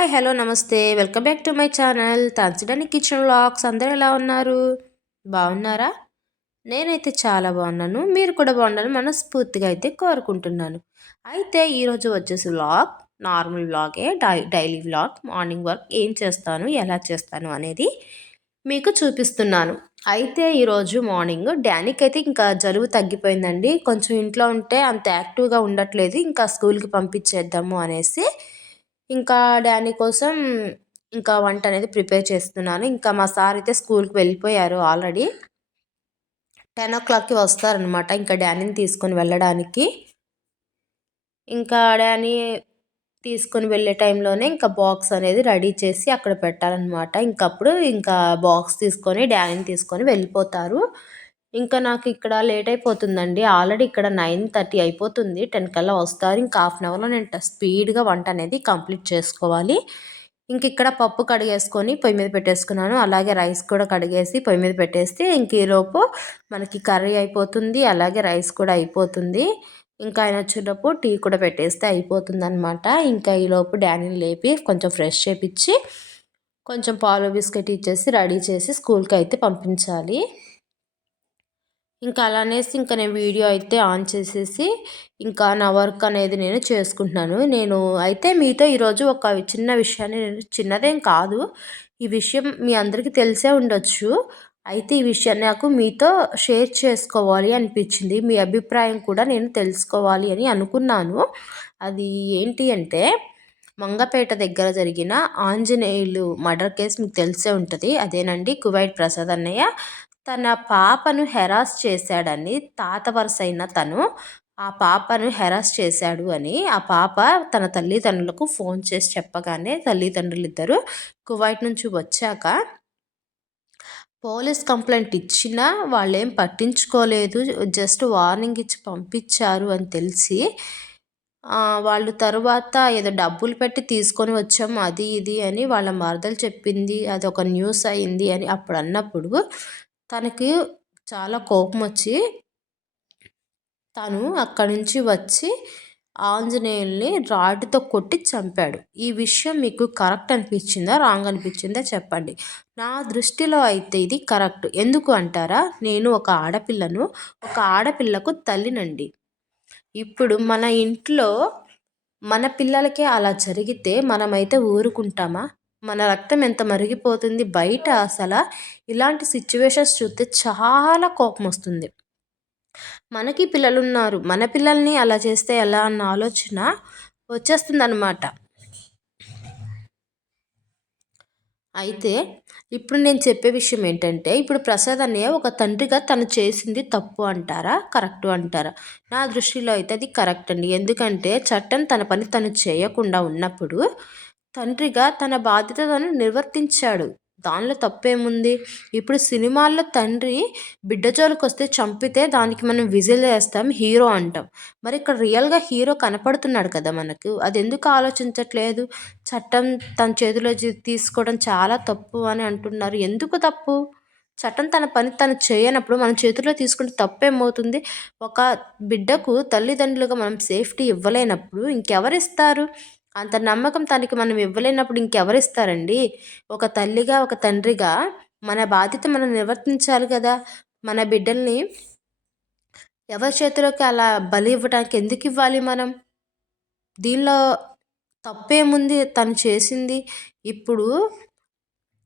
Hi hello నమస్తే welcome back to my channel తాన్సిడని kitchen vlogs. అందరూ ఎలా ఉన్నారు? బాగున్నారా? నేనైతే చాలా బాగున్నాను. మీరు కూడా బాగుండాలని మనస్ఫూర్తిగా అయితే కోరుకుంటున్నాను. అయితే ఈరోజు వచ్చేసి వ్లాగ్ నార్మల్ వ్లాగే, డైలీ వ్లాగ్. మార్నింగ్ వర్క్ ఏం చేస్తాను, ఎలా చేస్తాను అనేది మీకు చూపిస్తున్నాను. అయితే ఈరోజు మార్నింగ్ డానీకి అయితే ఇంకా జలుబు తగ్గిపోయిందండి. కొంచెం ఇంట్లో ఉంటే అంత యాక్టివ్గా ఉండట్లేదు. ఇంకా స్కూల్కి పంపించేద్దాము అనేసి ఇంకా డానీ కోసం ఇంకా వంట అనేది ప్రిపేర్ చేస్తున్నాను. ఇంకా మా సార్ అయితే స్కూల్కి వెళ్ళిపోయారు ఆల్రెడీ. 10 o'clockకి వస్తారనమాట ఇంకా డానీని తీసుకొని వెళ్ళడానికి. ఇంకా డానీ తీసుకొని వెళ్ళే టైంలోనే ఇంకా బాక్స్ అనేది రెడీ చేసి అక్కడ పెట్టాలన్నమాట. ఇంకప్పుడు ఇంకా బాక్స్ తీసుకొని డానీని తీసుకొని వెళ్ళిపోతారు. ఇంకా నాకు ఇక్కడ లేట్ అయిపోతుందండి. ఆల్రెడీ ఇక్కడ 9:30 అయిపోతుంది. 10 కల్లా వస్తారు. ఇంకా హాఫ్ అన్ అవర్లో నేను స్పీడ్గా వంట అనేది కంప్లీట్ చేసుకోవాలి. ఇంక ఇక్కడ పప్పు కడిగేసుకొని పొయ్యి మీద పెట్టేసుకున్నాను. అలాగే రైస్ కూడా కడిగేసి పొయ్యి మీద పెట్టేస్తే ఇంక ఈలోపు మనకి కర్రీ అయిపోతుంది. అలాగే రైస్ కూడా అయిపోతుంది. ఇంకా ఆయన వచ్చేటప్పుడు టీ కూడా పెట్టేస్తే అయిపోతుందనమాట. ఇంకా ఈలోపు డానీని లేపి కొంచెం ఫ్రెష్ చేపిచ్చి కొంచెం పాలు బిస్కెట్ ఇచ్చేసి రెడీ చేసి స్కూల్కి అయితే పంపించాలి. ఇంకా అలానేసి ఇంకా నేను వీడియో అయితే ఆన్ చేసేసి ఇంకా నా వర్క్ అనేది నేను చేసుకుంటున్నాను. నేను అయితే మీతో ఈరోజు ఒక చిన్న విషయాన్ని, నేను చిన్నదేం కాదు, ఈ విషయం మీ అందరికీ తెలిసే ఉండొచ్చు. అయితే ఈ విషయాన్ని నాకు మీతో షేర్ చేసుకోవాలి అనిపించింది. మీ అభిప్రాయం కూడా నేను తెలుసుకోవాలి అని అనుకున్నాను. అది ఏంటి అంటే మంగపేట దగ్గర జరిగిన ఆంజనేయులు మర్డర్ కేసు మీకు తెలిసే ఉంటుంది. అదేనండి, కువైట్ ప్రసాద్ అన్నయ్య తన పాపను హెరాస్ చేశాడని, తాత వరుసైన తను ఆ పాపను హెరాస్ చేశాడు అని ఆ పాప తన తల్లిదండ్రులకు ఫోన్ చేసి చెప్పగానే తల్లిదండ్రులు ఇద్దరు కువైట్ నుంచి వచ్చాక పోలీస్ కంప్లైంట్ ఇచ్చినా వాళ్ళేం పట్టించుకోలేదు. జస్ట్ వార్నింగ్ ఇచ్చి పంపించారు అని తెలిసి వాళ్ళు తరువాత ఏదో డబ్బులు పెట్టి తీసుకొని వచ్చాము అది ఇది అని వాళ్ళ మరదలు చెప్పింది. అది ఒక న్యూస్ అయింది అని అప్పుడు అన్నప్పుడు తనకి చాలా కోపం వచ్చి తను అక్కడి నుంచి వచ్చి ఆంజనేయుల్ని రాడ్డుతో కొట్టి చంపాడు. ఈ విషయం మీకు కరెక్ట్ అనిపించిందా, రాంగ్ అనిపించిందా చెప్పండి. నా దృష్టిలో అయితే ఇది కరెక్ట్. ఎందుకు అంటారా? నేను ఒక ఆడపిల్లను, ఒక ఆడపిల్లకు తల్లినండి. ఇప్పుడు మన ఇంట్లో మన పిల్లలకే అలా జరిగితే మనమైతే ఊరుకుంటామా? మన రక్తం ఎంత మరిగిపోతుంది. బయట అసలు ఇలాంటి సిచ్యువేషన్స్ చూస్తే చాలా కోపం వస్తుంది. మనకి పిల్లలున్నారు, మన పిల్లల్ని అలా చేస్తే ఎలా అన్న ఆలోచన వచ్చేస్తుందన్నమాట. అయితే ఇప్పుడు నేను చెప్పే విషయం ఏంటంటే, ఇప్పుడు ప్రసాద్ అన్నయ్య ఒక తండ్రిగా తను చేసింది తప్పు అంటారా, కరెక్ట్ అంటారా? నా దృష్టిలో అయితే అది కరెక్ట్ అండి. ఎందుకంటే చట్టం తన పని తను చేయకుండా ఉన్నప్పుడు తండ్రిగా తన బాధ్యతను నిర్వర్తించాడు. దానిలో తప్పేముంది? ఇప్పుడు సినిమాల్లో తండ్రి బిడ్డ జోలికొస్తే చంపితే దానికి మనం విజిల్ వేస్తాం, హీరో అంటాం. మరి ఇక్కడ రియల్‌గా హీరో కనపడుతున్నాడు కదా మనకు. అదెందుకు ఆలోచించట్లేదు? చట్టం తన చేతిలో తీసుకోవడం చాలా తప్పు అని అంటున్నారు. ఎందుకు తప్పు? చట్టం తన పని తను చేయనప్పుడు మన చేతుల్లో తీసుకుంటే తప్పేమవుతుంది? ఒక బిడ్డకు తల్లిదండ్రులుగా మనం సేఫ్టీ ఇవ్వలేనప్పుడు ఇంకెవరిస్తారు? అంత నమ్మకం తనకి మనం ఇవ్వలేనప్పుడు ఇంకెవరిస్తారండి? ఒక తల్లిగా, ఒక తండ్రిగా మన బాధ్యత మనం నిర్వర్తించాలి కదా! మన బిడ్డల్ని ఎవరి చేతిలోకి అలా బలి ఇవ్వడానికి ఎందుకు ఇవ్వాలి మనం? దీనిలో తప్పేముంది తను చేసింది? ఇప్పుడు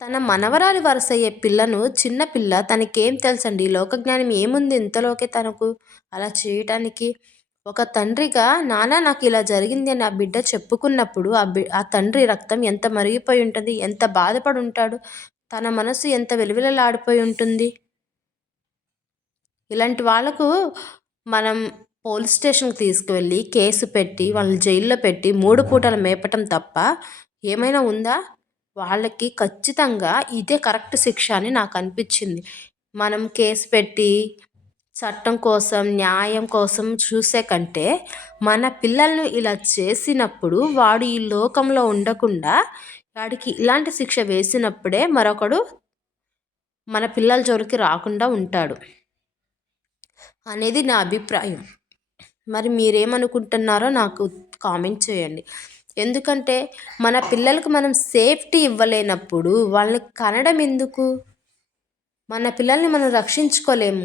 తన మనవరాలి వరసయ్యే పిల్లను, చిన్న పిల్ల, తనకేం తెలుసండి? లోకజ్ఞానం ఏముంది ఇంతలోకే తనకు అలా చేయటానికి? ఒక తండ్రిగా నాన్న నాకు ఇలా జరిగింది అని ఆ బిడ్డ చెప్పుకున్నప్పుడు ఆ తండ్రి రక్తం ఎంత మరిగిపోయి ఉంటుంది, ఎంత బాధపడి ఉంటాడు, తన మనసు ఎంత వెలువెలలాడిపోయి ఉంటుంది. ఇలాంటి వాళ్ళకు మనం పోలీస్ స్టేషన్కి తీసుకువెళ్ళి కేసు పెట్టి వాళ్ళని జైల్లో పెట్టి 3 పూటలు మేపటం తప్ప ఏమైనా ఉందా? వాళ్ళకి ఖచ్చితంగా ఇదే కరెక్ట్ శిక్ష అని నాకు అనిపించింది. మనం కేసు పెట్టి చట్టం కోసం, న్యాయం కోసం చూసే కంటే మన పిల్లల్ని ఇలా చేసినప్పుడు వాడు ఈ లోకంలో ఉండకుండా వాడికి ఇలాంటి శిక్ష వేసినప్పుడే మరొకడు మన పిల్లల జోలికి రాకుండా ఉంటాడు అనేది నా అభిప్రాయం. మరి మీరేమనుకుంటున్నారో నాకు కామెంట్ చేయండి. ఎందుకంటే మన పిల్లలకు మనం సేఫ్టీ ఇవ్వలేనప్పుడు వాళ్ళని కనడం ఎందుకు? మన పిల్లల్ని మనం రక్షించుకోలేము.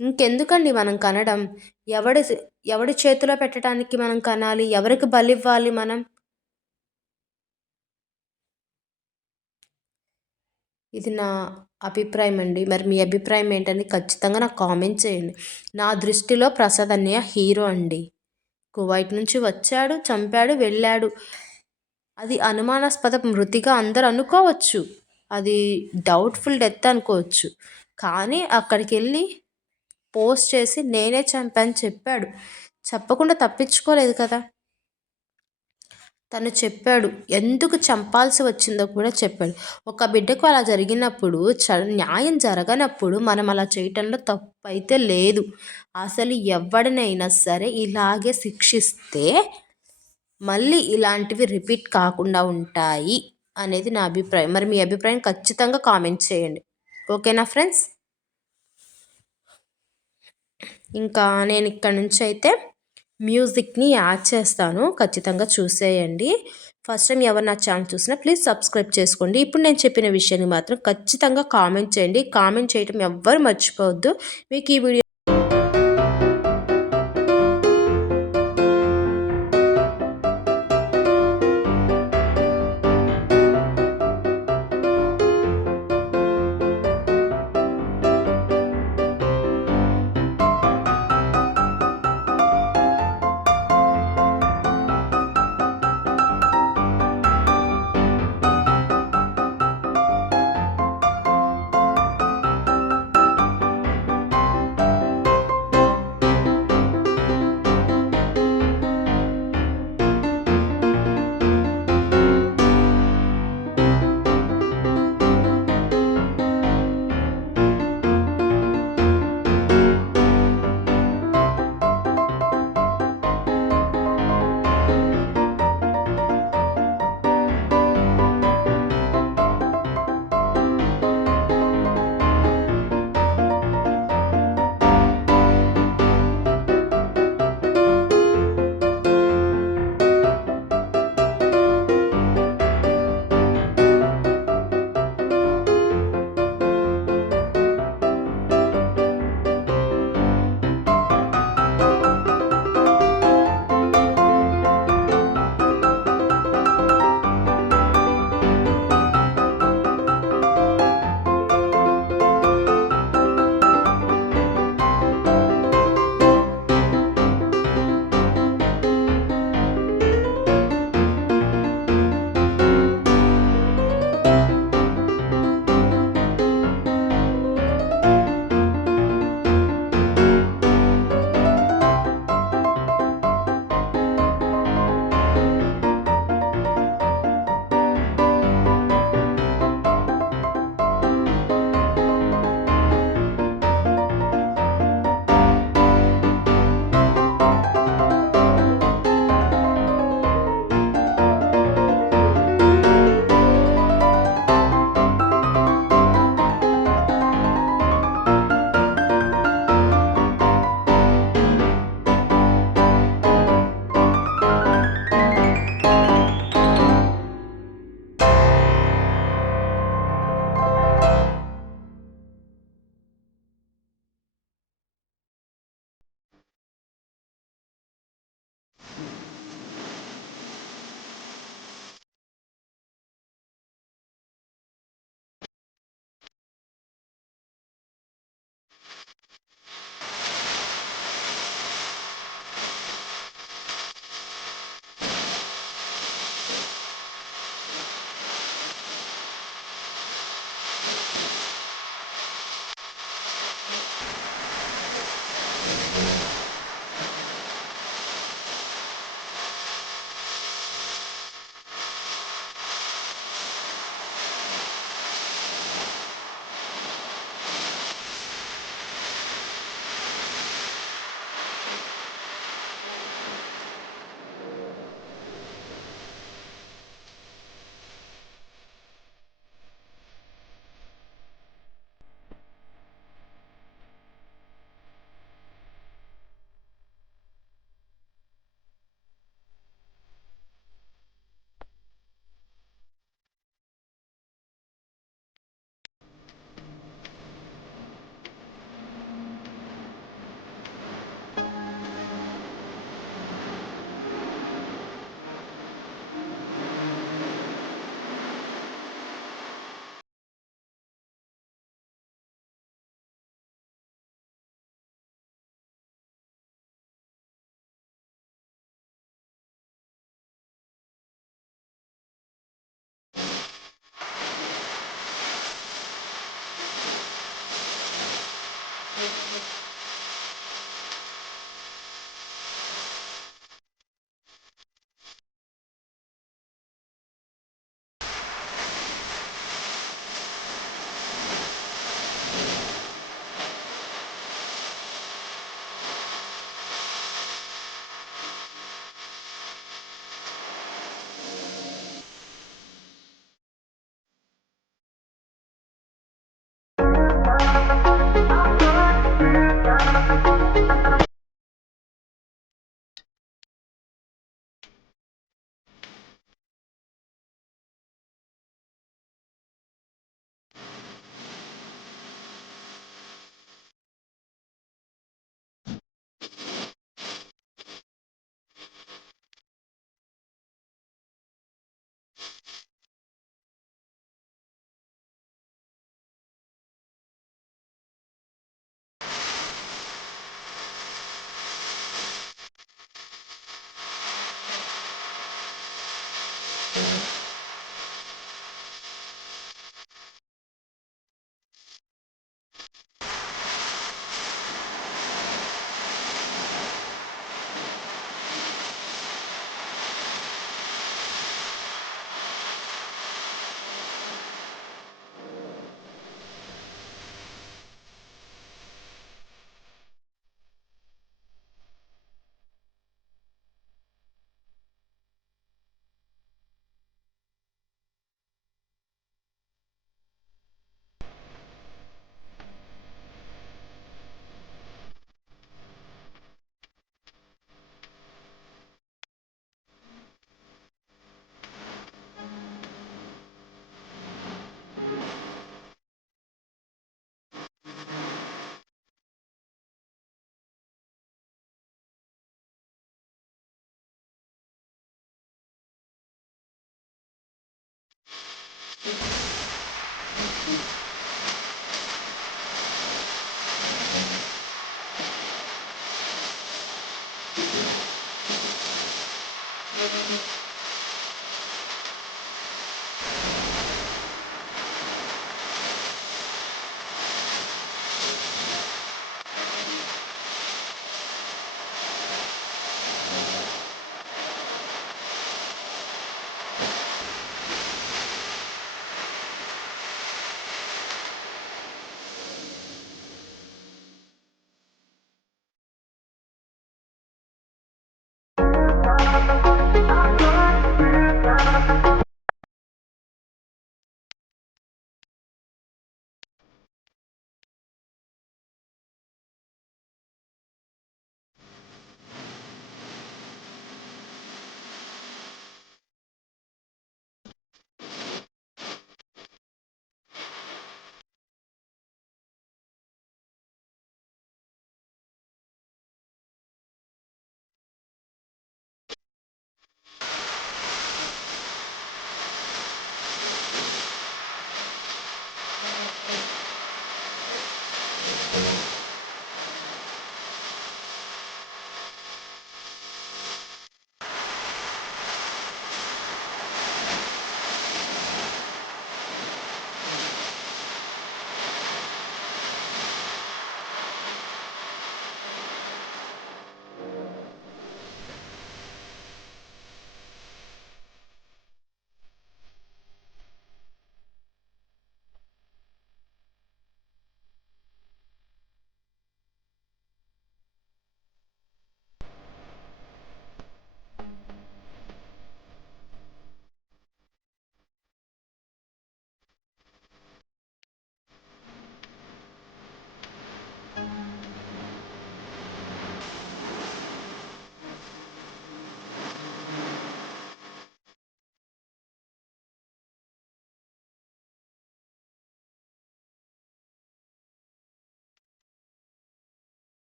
ఇంకెందుకండి మనం కనడం? ఎవడి ఎవడి చేతిలో పెట్టడానికి మనం కనాలి? ఎవరికి బలివ్వాలి మనం? ఇది నా అభిప్రాయం అండి. మరి మీ అభిప్రాయం ఏంటని ఖచ్చితంగా నాకు కామెంట్ చేయండి. నా దృష్టిలో ప్రసాద్ అన్నయ్య హీరో అండి. కువైట్ నుంచి వచ్చాడు, చంపాడు, వెళ్ళాడు. అది అనుమానాస్పద మృతిగా అందరూ అనుకోవచ్చు. అది డౌట్‌ఫుల్ డెత్ అనుకోవచ్చు. కానీ అక్కడికెళ్ళి పోస్ట్ చేసి నేనే చంపాను చెప్పాడు. చెప్పకుండా తప్పించుకోలేదు కదా! తను చెప్పాడు. ఎందుకు చంపాల్సి వచ్చిందో కూడా చెప్పాడు. ఒక బిడ్డకు అలా జరిగినప్పుడు న్యాయం జరగనప్పుడు మనం అలా చేయటంలో తప్పైతే లేదు. అసలు ఎవడినైనా సరే ఇలాగే శిక్షిస్తే మళ్ళీ ఇలాంటివి రిపీట్ కాకుండా ఉంటాయి అనేది నా అభిప్రాయం. మరి మీ అభిప్రాయం ఖచ్చితంగా కామెంట్ చేయండి. ఓకేనా ఫ్రెండ్స్? ఇంకా నేను ఇక్కడ నుంచి అయితే మ్యూజిక్ని యాడ్ చేస్తాను, ఖచ్చితంగా చూసేయండి. ఫస్ట్ టైం ఎవరు నా ఛానల్ చూసినా ప్లీజ్ సబ్స్క్రైబ్ చేసుకోండి. ఇప్పుడు నేను చెప్పిన విషయాన్ని మాత్రం ఖచ్చితంగా కామెంట్ చేయండి. కామెంట్ చేయటం ఎవ్వరు మర్చిపోవద్దు. మీకు ఈ వీడియో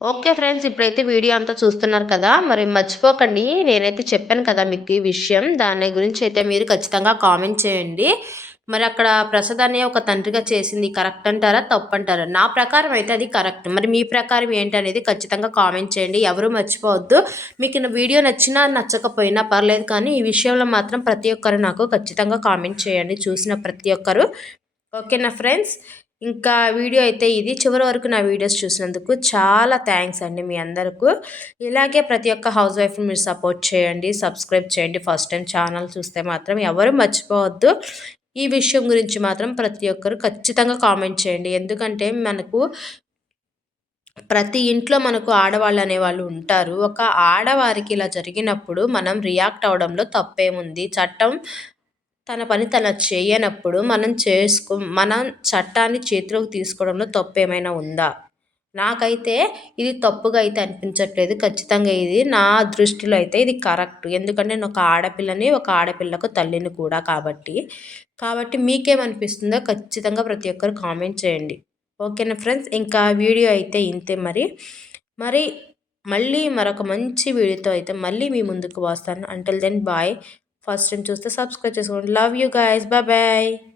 ఓకే ఫ్రెండ్స్. ఇప్పుడైతే వీడియో అంతా చూస్తున్నారు కదా! మరి మర్చిపోకండి, నేనైతే చెప్పాను కదా మీకు ఈ విషయం. దాని గురించి అయితే మీరు ఖచ్చితంగా కామెంట్ చేయండి. మరి అక్కడ ప్రసాదాన్ని ఒక తండ్రిగా చేసింది కరెక్ట్ అంటారా? తప్పంటారా? నా ప్రకారం అయితే అది కరెక్ట్. మరి మీ ప్రకారం ఏంటనేది ఖచ్చితంగా కామెంట్ చేయండి. ఎవరు మర్చిపోవద్దు. మీకు నా వీడియో నచ్చినా, నచ్చకపోయినా పర్లేదు కానీ, ఈ విషయంలో మాత్రం ప్రతి ఒక్కరు నాకు ఖచ్చితంగా కామెంట్ చేయండి చూసిన ప్రతి ఒక్కరు. ఓకేనా ఫ్రెండ్స్? ఇంకా వీడియో అయితే ఇది. చివరి వరకు నా వీడియోస్ చూసినందుకు చాలా థ్యాంక్స్ అండి మీ అందరకు. ఇలాగే ప్రతి ఒక్క హౌస్ వైఫ్‌ని మీరు సపోర్ట్ చేయండి. సబ్స్క్రైబ్ చేయండి. ఫస్ట్ టైం ఛానల్ చూస్తే మాత్రం ఎవరు మర్చిపోవద్దు. ఈ విషయం గురించి మాత్రం ప్రతి ఒక్కరు ఖచ్చితంగా కామెంట్ చేయండి. ఎందుకంటే మనకు ప్రతి ఇంట్లో మనకు ఆడవాళ్ళు అనేవాళ్ళు ఉంటారు. ఒక ఆడవారికి ఇలా జరిగినప్పుడు మనం రియాక్ట్ అవ్వడంలో తప్పేముంది? చట్టం తన పని తను చెయ్యనప్పుడు మనం చట్టాన్ని చేతిలోకి తీసుకోవడంలో తప్పేమైనా ఉందా? నాకైతే ఇది తప్పుగా అయితే అనిపించట్లేదు. ఖచ్చితంగా ఇది నా దృష్టిలో అయితే ఇది కరెక్ట్. ఎందుకంటే నేను ఒక ఆడపిల్లని, ఒక ఆడపిల్లకు తల్లిని కూడా కాబట్టి. కాబట్టి మీకేమనిపిస్తుందో ఖచ్చితంగా ప్రతి ఒక్కరు కామెంట్ చేయండి. ఓకేనా ఫ్రెండ్స్? ఇంకా వీడియో అయితే ఇంతే మరి. మరి మళ్ళీ మరొక మంచి వీడియోతో అయితే మళ్ళీ మీ ముందుకు వస్తాను. Until then bye. First time చూస్తే సబ్స్క్రైబ్ చేసుకోండి. Love you guys. Bye bye.